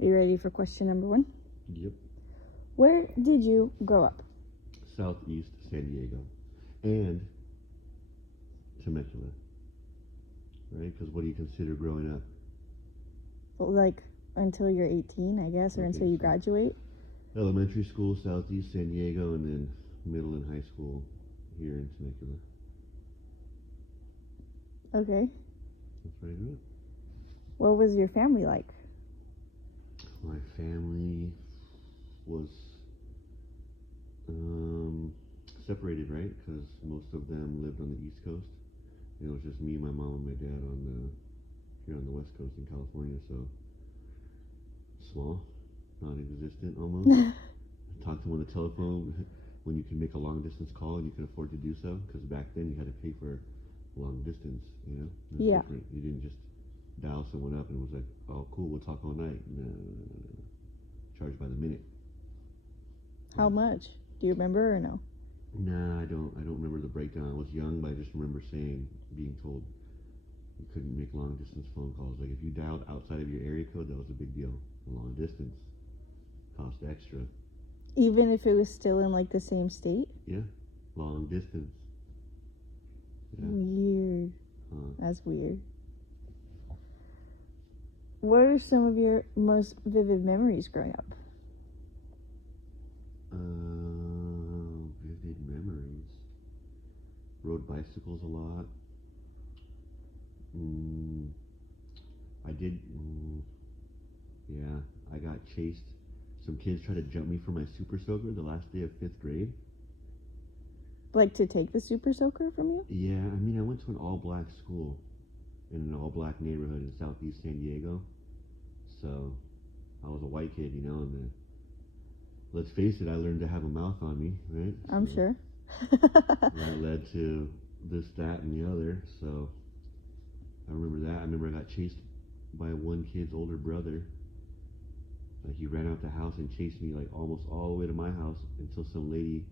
Are you ready for question number 1? Yep. Where did you grow up? Southeast San Diego. And Temecula. Right? Because what do you consider growing up? Well, like until you're 18, I guess, or Okay, until you so graduate. elementary school, Southeast San Diego, and then middle and high school here in Temecula. Okay. That's where I grew up. What was your family like? My family was separated, right? Because most of them lived on the East Coast. And it was just me, my mom, and my dad here on the West Coast in California. So small, non-existent almost. Talked to him on the telephone when you could make a long distance call and you could afford to do so. Because back then you had to pay for long distance, you know? It was Yeah. different. You didn't just dial someone up and it was like, oh, cool, we'll talk all night. No. Charged by the minute. How much? Do you remember or no? Nah, I don't remember the breakdown. I was young, but I just remember being told you couldn't make long distance phone calls. Like if you dialed outside of your area code, that was a big deal. Long distance cost extra. Even if it was still in like the same state? Yeah, long distance. Yeah. Weird. That's weird. What are some of your most vivid memories growing up? Vivid memories. Rode bicycles a lot. I did. Yeah, I got chased. Some kids tried to jump me for my Super Soaker the last day of 5th grade. Like to take the Super Soaker from you? Yeah, I mean, I went to an all-black school in an all-black neighborhood in Southeast San Diego. So I was a white kid, you know, and let's face it, I learned to have a mouth on me, right? I'm sure. That led to this, that, and the other. So I remember that. I remember I got chased by one kid's older brother. Like he ran out the house and chased me like almost all the way to my house until some lady,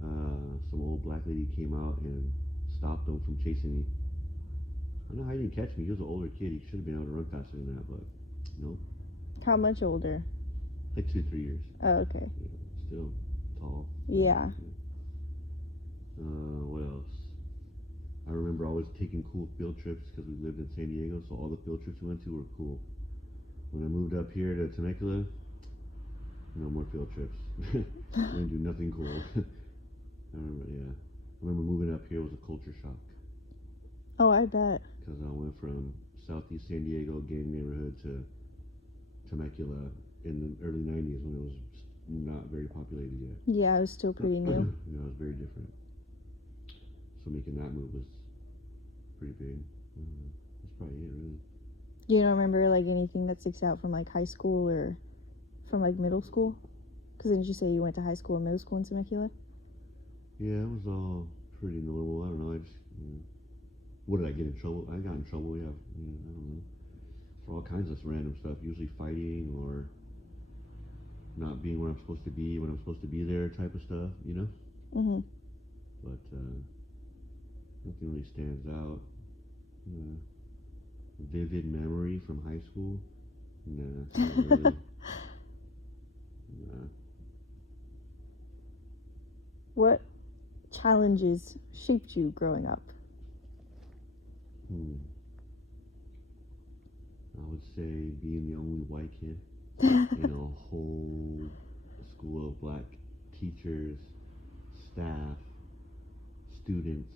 some old black lady came out and stopped him from chasing me. I don't know how he didn't catch me. He was an older kid. He should have been able to run faster than that, but nope. How much older? Like 2-3 years. Oh, okay. Yeah, still tall. Yeah. What else? I remember always taking cool field trips because we lived in San Diego, so all the field trips we went to were cool. When I moved up here to Temecula, no more field trips. We didn't do nothing cool. I remember moving up here was a culture shock. Oh, I bet. Because I went from Southeast San Diego gang neighborhood to Temecula in the early 90s when it was not very populated yet. Yeah, it was still pretty new. You know, it was very different. So making that move was pretty big. That's probably it, really. You don't remember like anything that sticks out from like high school or from like middle school? Because didn't you say you went to high school and middle school in Temecula? Yeah, it was all pretty normal. I don't know. What did I get in trouble? I got in trouble. I don't know, for all kinds of random stuff. Usually fighting or not being where I'm supposed to be when I'm supposed to be there, type of stuff. You know. Mhm. But nothing really stands out. Vivid memory from high school? Nah, not really. Nah. What challenges shaped you growing up? I would say being the only white kid in a whole school of black teachers, staff, students,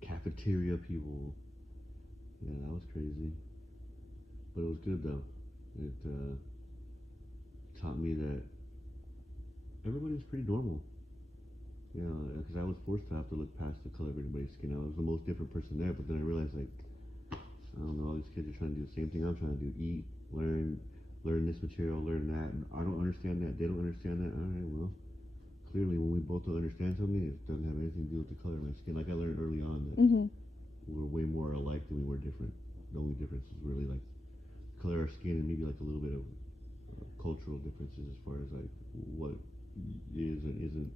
cafeteria people. Yeah, that was crazy. But it was good though. It taught me that everybody's pretty normal. You know, because I was forced to have to look past the color of anybody's skin. I was the most different person there, but then I realized, like, I don't know, all these kids are trying to do the same thing I'm trying to do. Eat, learn this material, learn that. And I don't understand that. They don't understand that. All right, well, clearly when we both don't understand something, it doesn't have anything to do with the color of my skin. Like I learned early on that we're way more alike than we were different. The only difference is really like color of our skin and maybe like a little bit of cultural differences as far as like what is and isn't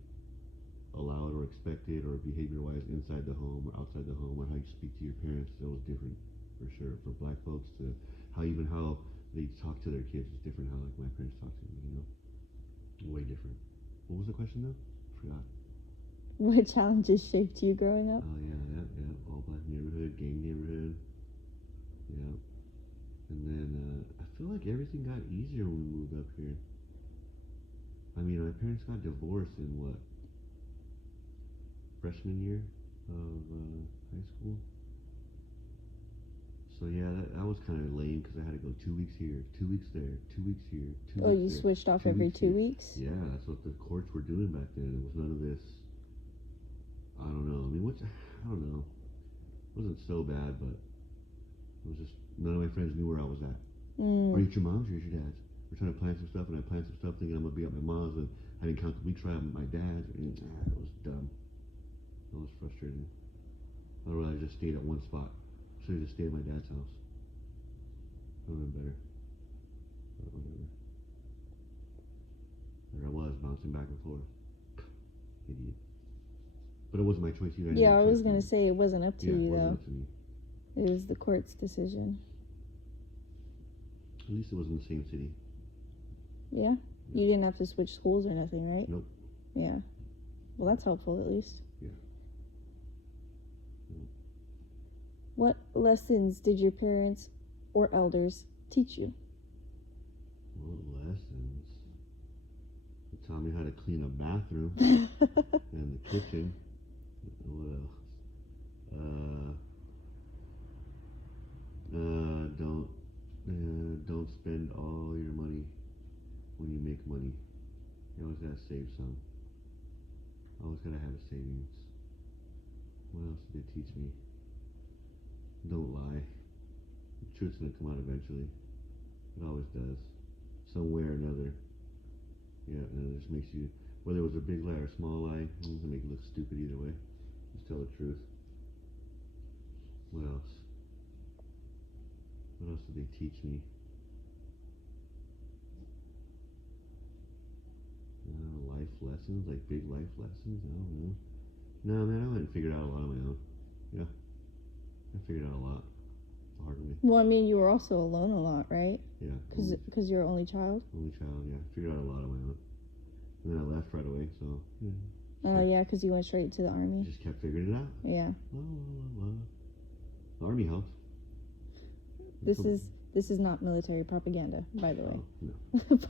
allowed or expected or behavior-wise inside the home or outside the home, or how you speak to your parents. That was different for sure for black folks, to how they talk to their kids is different how like my parents talk to me, you know? Way different. What was the question though? Forgot. What challenges shaped you growing up? Oh yeah. All black neighborhood, gang neighborhood. Yeah. And then I feel like everything got easier when we moved up here. I mean, my parents got divorced in what? Freshman year of high school. So yeah, that was kind of lame because I had to go 2 weeks here, 2 weeks there, 2 weeks here, 2 Oh, weeks you there. switched off 2 every weeks 2 here. weeks? Yeah, that's what the courts were doing back then. It was none of this. I don't know. I mean, I don't know. It wasn't so bad, but it was just none of my friends knew where I was at. Are you at your mom's or at your dad's? We're trying to plan some stuff, and I planned some stuff thinking I'm gonna be at my mom's, and I didn't count the weeks right at my dad's, and it was dumb. That was frustrating. I'd rather just stayed at one spot. Should have just stayed at my dad's house. That would have been better. But whatever. There I was, bouncing back and forth. Idiot. But it wasn't my choice either. Yeah, I was gonna say it wasn't up to Yeah, it you wasn't though. up to me. It was the court's decision. At least it was in the same city. Yeah? You didn't have to switch schools or nothing, right? Nope. Yeah. Well, that's helpful at least. Yeah. What lessons did your parents or elders teach you? What lessons? They taught me how to clean a bathroom and the kitchen. What else? Don't spend all your money when you make money. You always gotta save some. Always gotta have a savings. What else did they teach me? Don't lie. The truth's gonna come out eventually. It always does. Some way or another. Yeah, and it just makes you, whether it was a big lie or a small lie, it doesn't make you look stupid either way. Just tell the truth. What else? What else did they teach me? Life lessons, like big life lessons? I don't know. No, man, I went and figured out a lot on my own. Yeah. I figured out a lot the hard way. Well, I mean, you were also alone a lot, right? Yeah. Because you're only child? Only child, yeah. Figured out a lot on my own. And then I left right away, so, yeah. Oh, yeah, because you went straight to the army. Just kept figuring it out. Yeah. The army helped. This is not military propaganda, by the way. No.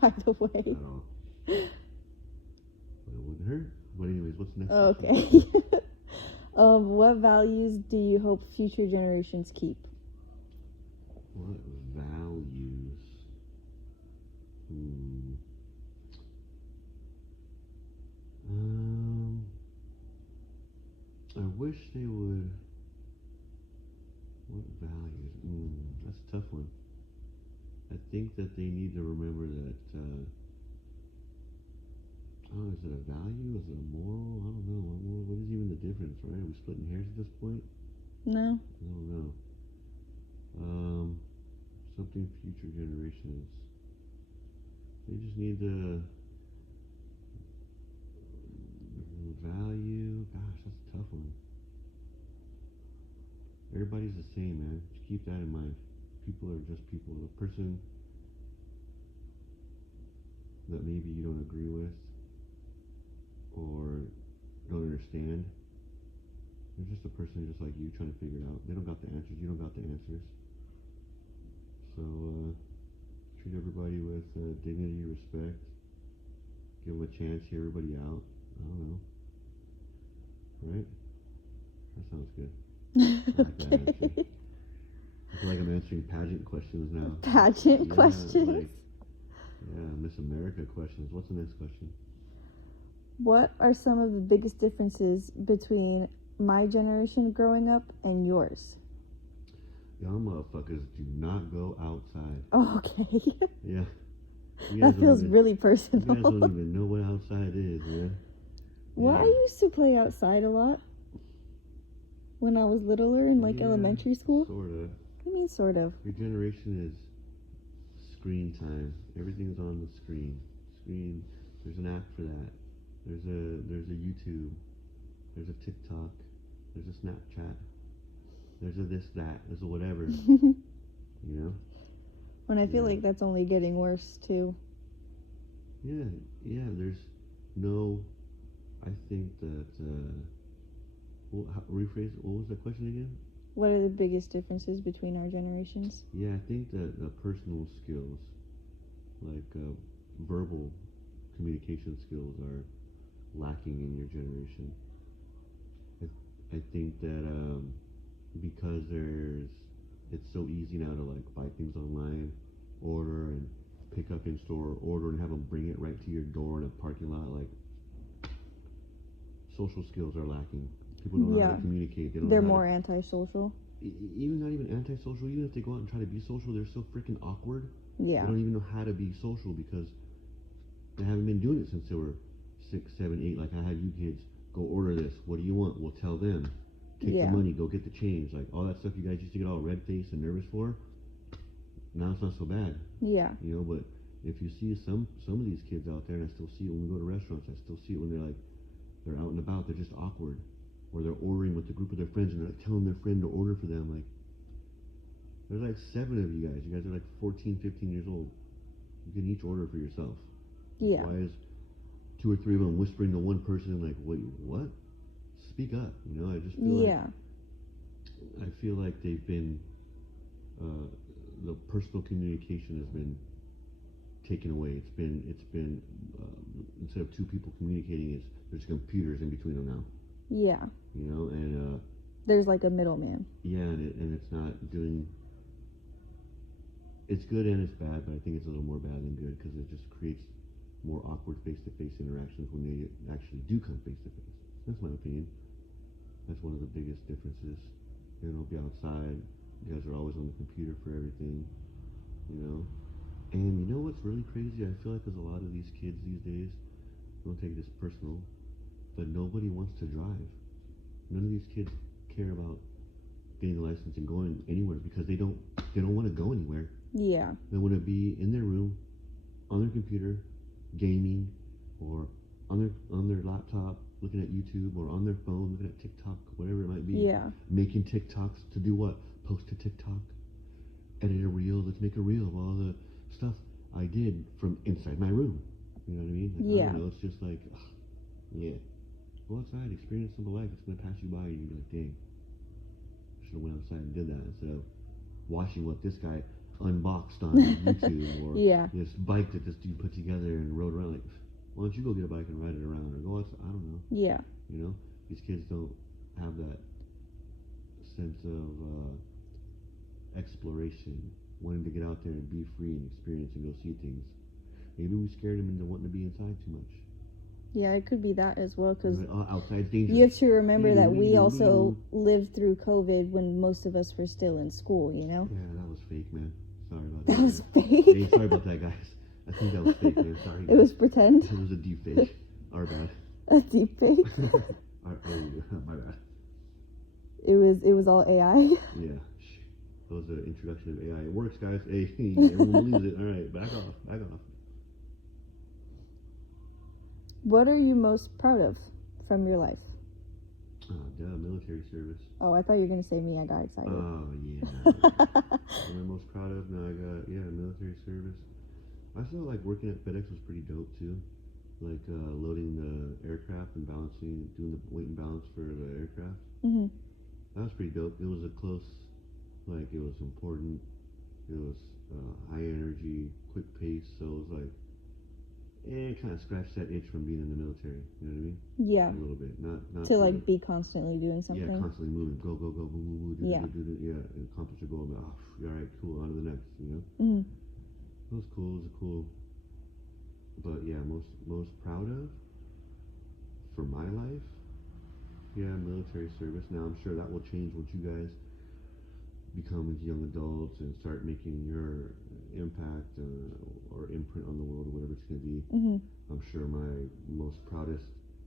By the way. At all. But it wouldn't hurt. But anyways, what's the next Okay. question? What values do you hope future generations keep? What values? I wish they would. What values? That's a tough one. I think that they need to remember that. Is it a value? Is it a moral? I don't know. What is even the difference, right? Are we splitting hairs at this point? No. I don't know. Something future generations. They just need to value. Gosh, that's a tough one. Everybody's the same, man. Just keep that in mind. People are just people. The person that maybe you don't agree with or don't understand, they're just a person just like you trying to figure it out. They don't got the answers. You don't got the answers. So treat everybody with dignity, respect. Give them a chance. Hear everybody out. I don't know. Right? That sounds good. I like that answer. I feel like I'm answering pageant questions now. Pageant questions? Miss America questions. What's the next question? What are some of the biggest differences between my generation growing up and yours? Y'all motherfuckers do not go outside. Oh, okay. Yeah. That feels really personal. You guys don't even know what outside is, man. Well, I used to play outside a lot when I was littler in elementary school. Sort of. I mean, sort of. Your generation is screen time. Everything's on the screen. There's an app for that. There's a YouTube. There's a TikTok. There's a Snapchat. There's a this, that. There's a whatever. You know? When I feel Yeah. like that's only getting worse too. Yeah, there's no, I think that, rephrase, what was the question again? What are the biggest differences between our generations? Yeah, I think that personal skills, like verbal communication skills, are lacking in your generation. I think that because it's so easy now to like buy things online, order and pick up in store, order and have them bring it right to your door in a parking lot. Like social skills are lacking. People don't know how Yeah. to communicate. They don't They're know how more antisocial. even not even antisocial. Even if they go out and try to be social, they're so freaking awkward. Yeah. They don't even know how to be social because they haven't been doing it since they were 6, 7, 8. Like I had you kids go order this. What do you want? We'll tell them. Take Yeah. the money. Go get the change. Like all that stuff you guys used to get all red faced and nervous for. Now it's not so bad. Yeah. You know, but if you see some of these kids out there, and I still see it when we go to restaurants. I still see it when they're out and about. They're just awkward, or they're ordering with a group of their friends, and they're like telling their friend to order for them. Like there's like 7 of you guys. You guys are like 14, 15 years old. You can each order for yourself. Yeah. Why is 2 or 3 of them whispering to one person like, "Wait, what? Speak up!" You know, I just feel Yeah. like I feel like they've been the personal communication has been taken away. It's been instead of 2 people communicating, there's computers in between them now. Yeah. You know, and There's like a middleman. yeah, and it's not doing. It's good and it's bad, but I think it's a little more bad than good because it just creates more awkward face-to-face interactions when they actually do come face-to-face. That's my opinion. That's one of the biggest differences. You know, be outside. You guys are always on the computer for everything. You know, and you know what's really crazy? I feel like there's a lot of these kids these days. Don't take this personal, but nobody wants to drive. None of these kids care about getting a license and going anywhere because they don't want to go anywhere. Yeah. They want to be in their room, on their computer, gaming, or on their laptop looking at YouTube, or on their phone looking at TikTok, whatever it might be. Yeah. Making TikToks to do what? Post to TikTok, edit a reel. Let's make a reel of all the stuff I did from inside my room. You know what I mean? Like, Yeah. I don't know. It's just like, ugh, yeah. Go outside, experience simple life. It's gonna pass you by, and you're like, dang, should have went outside and did that instead of watching what this guy unboxed on YouTube, or Yeah. this bike that this dude put together and rode around. Like, why don't you go get a bike and ride it around, or go outside? I don't know. Yeah. You know, these kids don't have that sense of exploration, wanting to get out there and be free and experience and go see things. Maybe we scared them into wanting to be inside too much. Yeah, it could be that as well because Like, oh, outside's dangerous. you have to remember that we Me, also lived through COVID when most of us were still in school, you know? Yeah, that was fake, man. Sorry about that. That was Hey, fake. sorry about that, guys. I think that was fake, man. Sorry. It was pretend. It was a deep fake. Our bad. A deep fake. My bad. It was all AI. Yeah. That was the introduction of AI. It works, guys. Hey, everyone believes it. All right, back off. Back off. What are you most proud of from your life? Military service. Oh, I thought you were gonna say me. I got excited. Oh, yeah. What am I most proud of? No, I got, military service. I felt like working at FedEx was pretty dope, too. Like, loading the aircraft and balancing, doing the weight and balance for the aircraft. Mhm. That was pretty dope. It was a close, like, it was important. It was high energy, quick pace, so it was like, it kind of scratched that itch from being in the military. You know what I mean? Yeah. A little bit. Not To like be constantly doing something. Yeah, constantly moving. Go, go, go, move, move, do, Yeah. do, yeah, and accomplish a goal. Oh, all right, cool, on to the next, you know? Mhm. It was cool, but yeah, most proud of for my life, yeah, military service. Now I'm sure that will change once you guys become young adults and start making your impact or imprint on the world or whatever it's going to be. Mhm. I'm sure my most proudest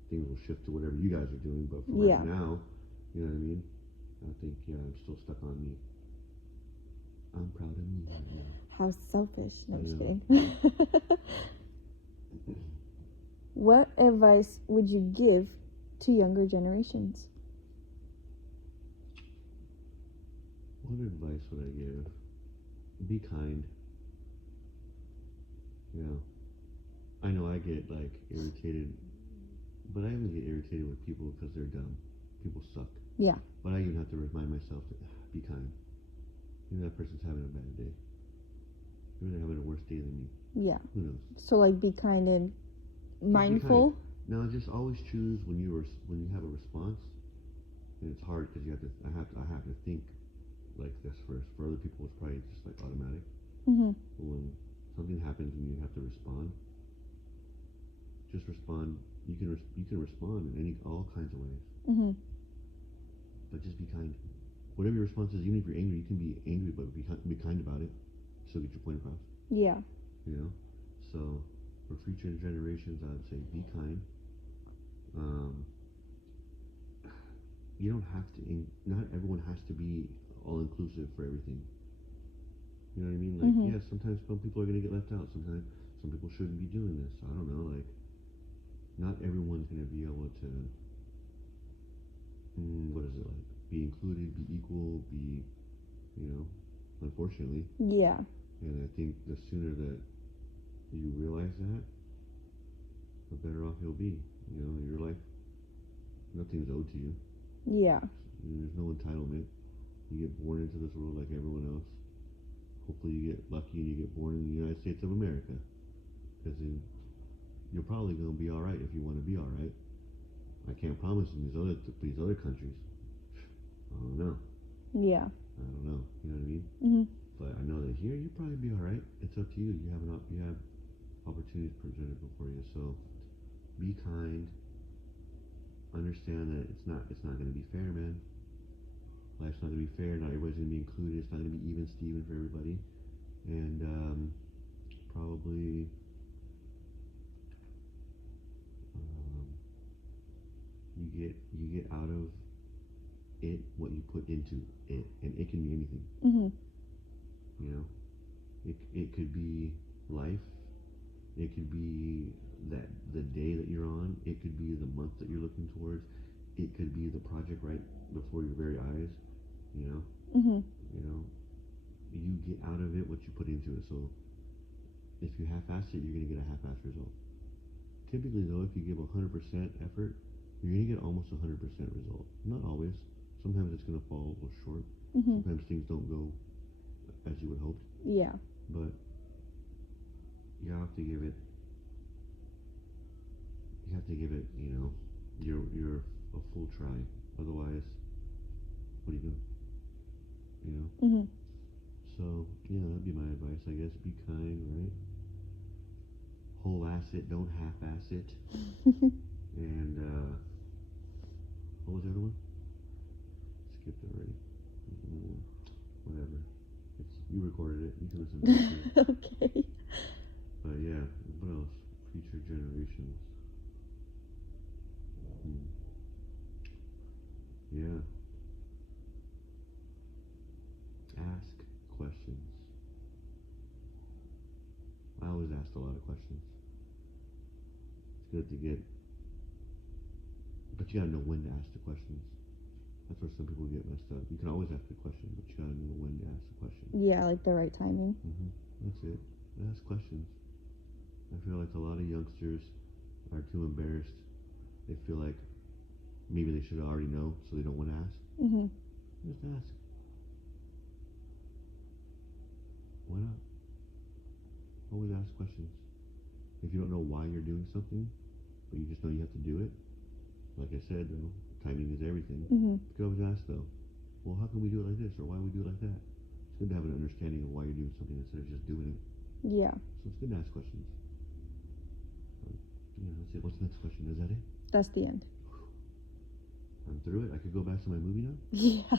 things will shift to whatever you guys are doing, but for Yeah. right now, you know what I mean? I think, yeah, I'm still stuck on me. I'm proud of me right now. How selfish. No, I'm just Yeah. kidding. What advice would you give to younger generations? What advice would I give? Be kind. know I get like irritated, but I even get irritated with people because they're dumb. People suck. Yeah. But I even have to remind myself to be kind. Maybe that person's having a bad day. Maybe they're having a worse day than me. Yeah. Who knows? So like be kind and mindful. Now just always choose when you have a response. And it's hard because I have to think like this first. For other people, it's probably just like automatic. Mhm. But when something happens and you have to respond, just respond. You can respond in all kinds of ways. Mhm. But just be kind. Whatever your response is, even if you're angry, you can be angry, but be kind about it. Still get your point across. Yeah. You know. So for future generations, I would say be kind. You don't have to. Not everyone has to be all inclusive for everything. You know what I mean? Like, yeah, sometimes some people are gonna get left out. Sometimes some people shouldn't be doing this. I don't know. Like, not everyone's gonna be able to. What is it like? Be included, be equal, be, unfortunately. Yeah. And I think the sooner that you realize that, the better off you'll be. Your life, nothing's owed to you. Yeah. There's no entitlement. You get born into this world like everyone else. Hopefully you get lucky and you get born in the United States of America. Because then you're probably going to be alright if you want to be alright. I can't promise in these other countries. I don't know. Yeah. I don't know. You know what I mean? Mhm. But I know that here you'll probably be alright. It's up to you. You have opportunities presented before you. So be kind. Understand that it's not going to be fair, man. Life's not going to be fair. Not everybody's going to be included. It's not going to be even Steven for everybody. And probably you get out of it what you put into it, and it can be anything. Mhm. It could be life. It could be that the day that you're on. It could be the month that you're looking towards. It could be the project right before your very eyes. Mhm. You get out of it what you put into it. So if you half-ass it, you're gonna get a half-ass result. Typically, though, if you give 100% effort, you're gonna get almost 100% result. Not always. Sometimes it's gonna fall a little short. Mhm. Sometimes things don't go as you would hope. Yeah. But you have to give it. Your a full try. Otherwise, what are you doing? Mhm. So yeah, that'd be my advice. I guess be kind, right? Whole ass it, don't half-ass it. And what was the other one? Skipped it already. Whatever. You recorded it. You can listen to it. Okay. But yeah, what else? Future generations. Yeah. Ask questions. I always ask a lot of questions. It's good to get, but you gotta know when to ask the questions. That's where some people get messed up. You can always ask the question, but you gotta know when to ask the question. Yeah, like the right timing. That's it. Ask questions. I feel like a lot of youngsters are too embarrassed. They feel like maybe they should already know, so they don't want to ask. Mhm. Just ask. Why not? Always ask questions. If you don't know why you're doing something, but you just know you have to do it, like I said, though, timing is everything. Mhm. You can always ask, though, well, how can we do it like this, or why we do it like that? It's good to have an understanding of why you're doing something instead of just doing it. Yeah. So it's good to ask questions. Yeah, that's it. What's the next question? Is that it? That's the end. I'm through it. I could go back to my movie now. Yeah.